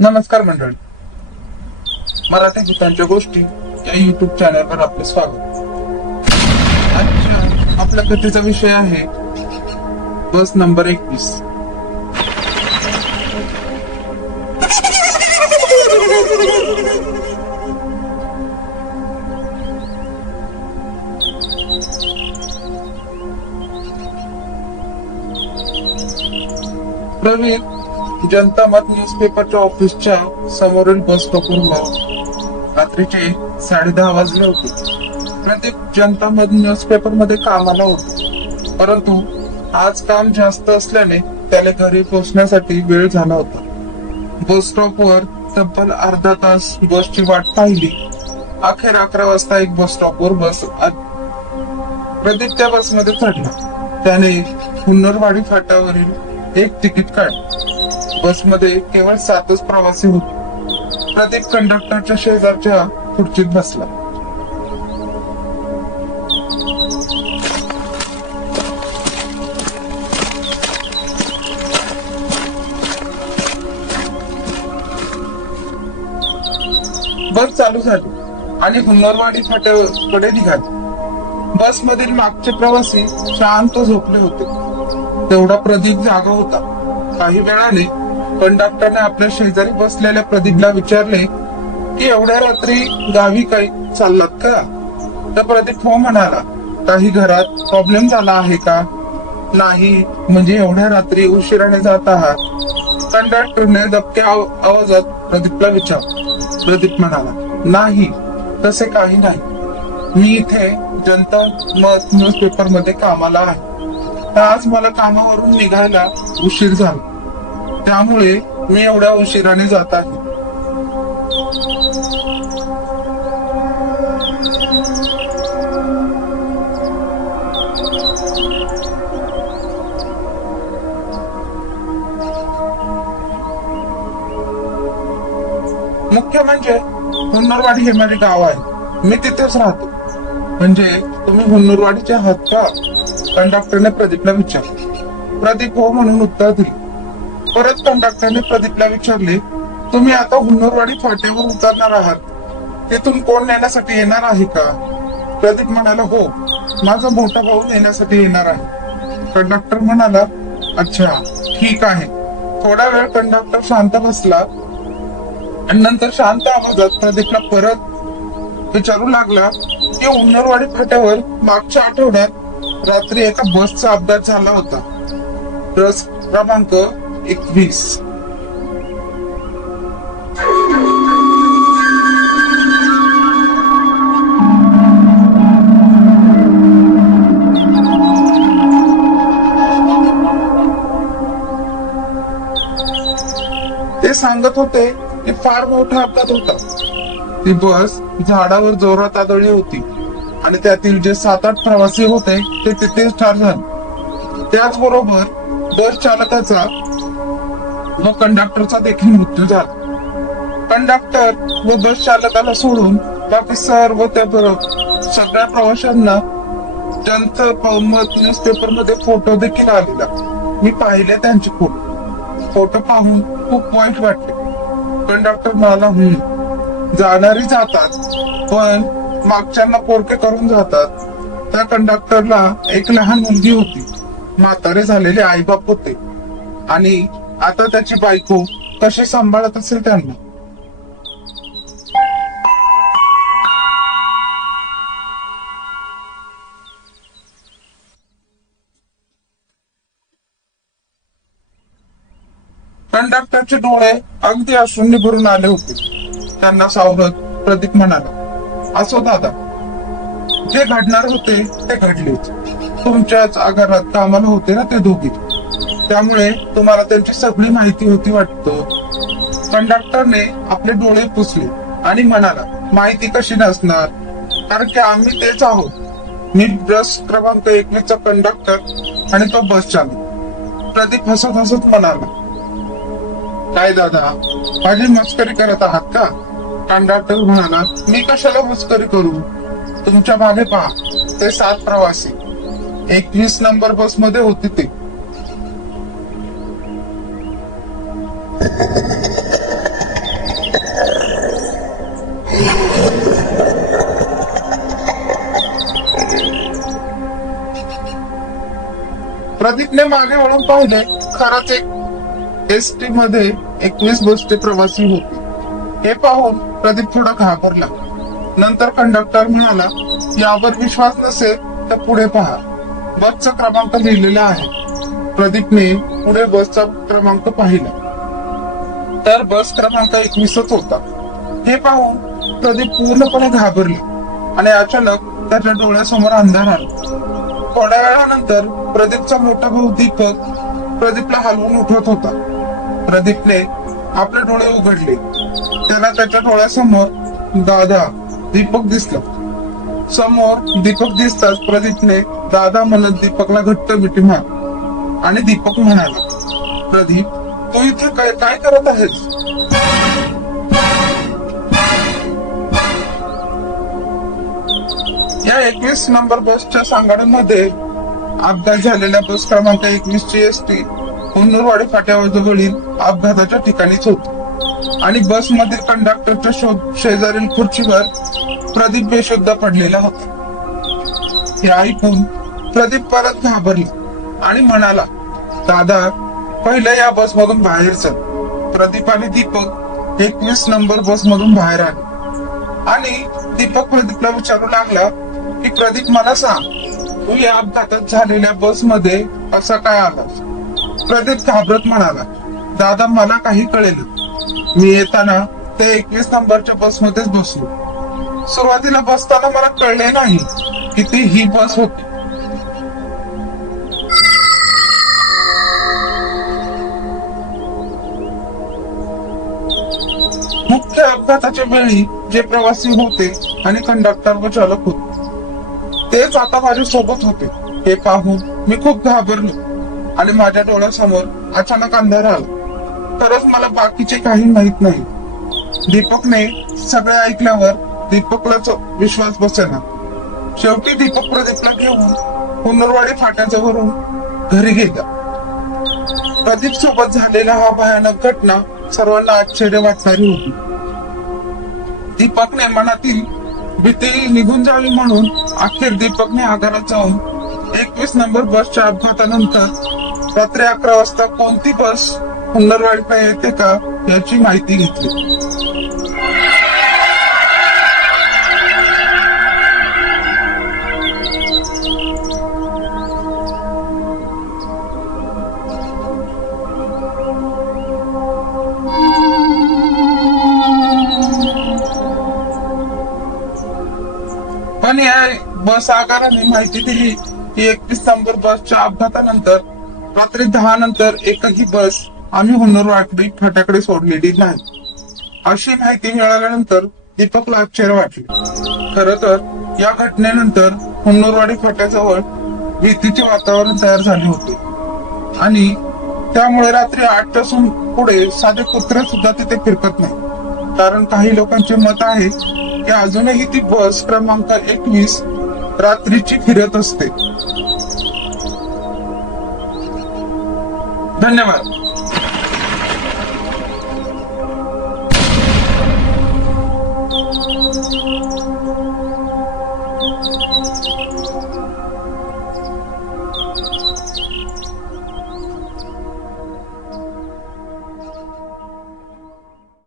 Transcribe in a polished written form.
नमस्कार मंडळी, मराठी गीतांच्या गोष्टी या युट्यूब चॅनलवर आपले स्वागत. आजच्या आपल्या कथेचा विषय आहे बस नंबर 21. प्रवीण जनता मत न्यूजपेपरच्या ऑफिसच्या समोरील बस स्टॉपवर रात्रीचे 10:30 वाजले होते. प्रदीप जनता मत न्यूजपेपर मध्ये कामाला होतो, परंतु आज काम जास्त असल्याने त्याला घरी पोहोचण्यासाठी वेळ झाला होता. बस स्टॉपवर तब्बल अर्धा तास बसची वाट पाहिली. अखेर 11 वाजता एक बस स्टॉपवर बस आली. प्रदीप त्या बसमध्ये चढला. त्याने हुन्नरवाडी फाट्यावरील एक तिकीट काढले. बसमध्ये केवळ 7च प्रवासी होते. प्रदीप कंडक्टरच्या शेजारच्या खुर्चीत बसला. बस चालू झाली आणि हुन्नरवाडी फाट्याकडे निघाली. बस मधील मागचे प्रवासी शांत झोपले होते, तेवढा प्रदीप जागा होता. काही वेळाने कंडक्टरने आपल्या शेजारी बसलेल्या प्रदीपला विचारले की एवढ्या रात्री गावी काही चाललात का? तर प्रदीप हो म्हणाला. काही घरात प्रॉब्लेम झाला आहे का? नाही म्हणजे एवढ्या रात्री उशिराने जात आहात? कंडक्टरने दबक्या आवाजात प्रदीपला विचारले. प्रदीप म्हणाला, नाही तसे काही नाही, मी इथे जनता मत न्यूजपेपर मध्ये कामाला आहे. तर आज मला कामावरून निघायला उशीर झाला, त्यामुळे मी एवढ्या उशिराने जात आहे. मुख्य म्हणजे हुन्नरवाडी हे माझे गाव आहे, मी तिथेच राहतो. म्हणजे तुम्ही हुन्नरवाडीचे आहात का? कंडक्टरने प्रदीपला विचारले. प्रदीप हो म्हणून उत्तर दिले. परत कंडक्टरने प्रदीपला विचारले, तुम्ही आता हुन्नरवाडी फाट्यावर उतरणार आहात, तिथून कोण नेण्यासाठी येणार आहे का? प्रदीप म्हणाला, हो, माझा मोठा भाऊ नेण्यासाठी येणार आहे. कंडक्टर म्हणाला, अच्छा ठीक आहे. थोडा वेळ कंडक्टर शांत बसला आणि नंतर शांत आवाजात प्रदीपला परत विचारू लागला की हुन्नरवाडी फाट्यावर मागच्या आठवड्यात रात्री एका बसचा अपघात झाला होता. बस क्रमांक 21. ते सांगत होते की फार मोठा अपघात होता. ती बस झाडावर जोरात आदळली होती आणि त्यातील जे 7-8 प्रवासी होते ते तिथेच ठार झाले. त्याचबरोबर बस चालकाचा व कंडक्टरचा देखील मृत्यू झाला. कंडक्टर व बस चालकाला सोडून बाकी सर्व सगळ्या प्रवाशांना जनता मत न्यूजपेपर मध्ये फोटो देखील आलेला. मी पाहिले त्यांचे फोटो पाहून खूप वाईट वाटले. कंडक्टर म्हणाला, जाणारी जातात पण मागच्यांना पोरके करून जातात. त्या कंडक्टरला एक लहान मुलगी होती, म्हातारे झालेले आईबाप होते आणि आता त्याची बायको कशी सांभाळत असेल त्यांना. कंडक्टरचे डोळे अगदी अश्रूंनी भरून आले होते. त्यांना सावरत प्रदीप म्हणाला, असो दादा, जे घडणार होते ते घडलेच. तुमच्याच आगारात कामाला होते ना ते दोघी, त्यामुळे तुम्हाला त्यांची सगळी माहिती होती वाटतं. कंडक्टरने आपले डोळे पुसले आणि म्हणाला, माहिती कशी नसणार, कारण की आम्ही तेच आहोत. मी बस क्रमांक 21 चा कंडक्टर आणि तो बस चालक. प्रदीप हसत हसत म्हणाला, काय दादा, माझी मस्करी करत आहात का? कंडक्टर म्हणाला, मी कशाला मस्करी करू, तुमच्या मागे पहा, ते 7 प्रवासी 21 नंबर बस मध्ये होते ते. प्रदीपने मागे वळून पाहिले. खरंच एक एसटी मध्ये 21 बसचे प्रवासी होते. हे पाहून प्रदीप थोडा घाबरला. नंतर कंडक्टर म्हणाला, यावर विश्वास नसेल तर पुढे पहा, बसचा क्रमांक लिहिलेला आहे. प्रदीपने पुढे बसचा क्रमांक पाहिला तर बस क्रमांक 21च होता. हे पाहून प्रदीप पूर्णपणे घाबरले आणि अचानक त्याच्या डोळ्यासमोर अंधार आला. थोड्या वेळानंतर प्रदीपचा मोठा भाऊ दीपक प्रदीपला हलवून उठवत होता. प्रदीपने आपले डोळे उघडले. त्याला त्याच्या डोळ्यासमोर दादा दीपक दिसला. समोर दीपक दिसताच प्रदीपने दादा म्हणत दीपकला घट्ट मिठी मारली आणि दीपक म्हणाला, प्रदीप, तू इथे काय करत आहेस? या 21 नंबर बसच्या सांगाड्यामध्ये अपघात झालेल्या बस क्रमांक 21 ची एसटी कुन्नूरवाडी फाट्याजवळील अपघाताच्या ठिकाणीच होती आणि बसमधील कंडक्टरच्या शेजारील खुर्चीवर प्रदीप बेशुद्ध पडलेला होता. हे ऐकून प्रदीप परत घाबरला आणि म्हणाला, दादा, पहिलं या बस मधून बाहेर चल. प्रदीप आणि दीपक 21 नंबर बस मधून बाहेर आले आणि दीपक प्रदीपला विचारू लागला की, प्रदीप, मला सांग, तू या अपघातात झालेल्या बस मध्ये असा काय आलास? प्रदीप घाबरत म्हणाला, दादा, मला काही कळेल. मी येताना ते 21 नंबरच्या बसमध्येच बसलो. सुरुवातीला बसताना मला कळले नाही की ती ही बस होती. मुख्य अपघाताच्या वेळी जे प्रवासी होते आणि कंडक्टर व चालक होते तेच आता माझ्या सोबत होते. हे पाहून मी खूप घाबरलो आणि माझ्या डोळ्यासमोर अचानक अंधार आला. खरंच मला बाकीचे काही माहित नाही. दीपकने सगळे ऐकल्यावर दीपकलाच विश्वास बसेना. शेवटी दीपक प्रदीपला घेऊन कुन्नूरवाडी फाट्याजवळून घरी गेला. प्रदीप सोबत झालेला हा भयानक घटना सर्वांना आश्चर्य वाटणारी होती. दीपकने मनातील भीती निघून जावी म्हणून अखेर दीपकने आगारात जाऊन 21 नंबर बसच्या अपघातानंतर रात्री 11 वाजता कोणती बस कुन्नूरवाडीला येते का याची माहिती घेतली. पण या बस आगाराने माहिती दिली की 21 नंबर बसच्या अपघातानंतर रात्री 10 नंतर एकही बस आम्ही कुन्नूरवाडी फाट्याकडे सोडलेली नाही. अशी माहिती मिळाल्यानंतर दीपकला आश्चर्य वाटले. खर तर या घटनेनंतर कुन्नूरवाडी फाट्याजवळ भीतीचे वातावरण तयार झाले होते आणि त्यामुळे रात्री 8 पासून पुढे साधे कुत्रे सुद्धा तिथे फिरकत नाही. कारण काही लोकांचे मत आहे की अजूनही ती बस क्रमांक 21 रात्रीची फिरत असते. धन्यवाद.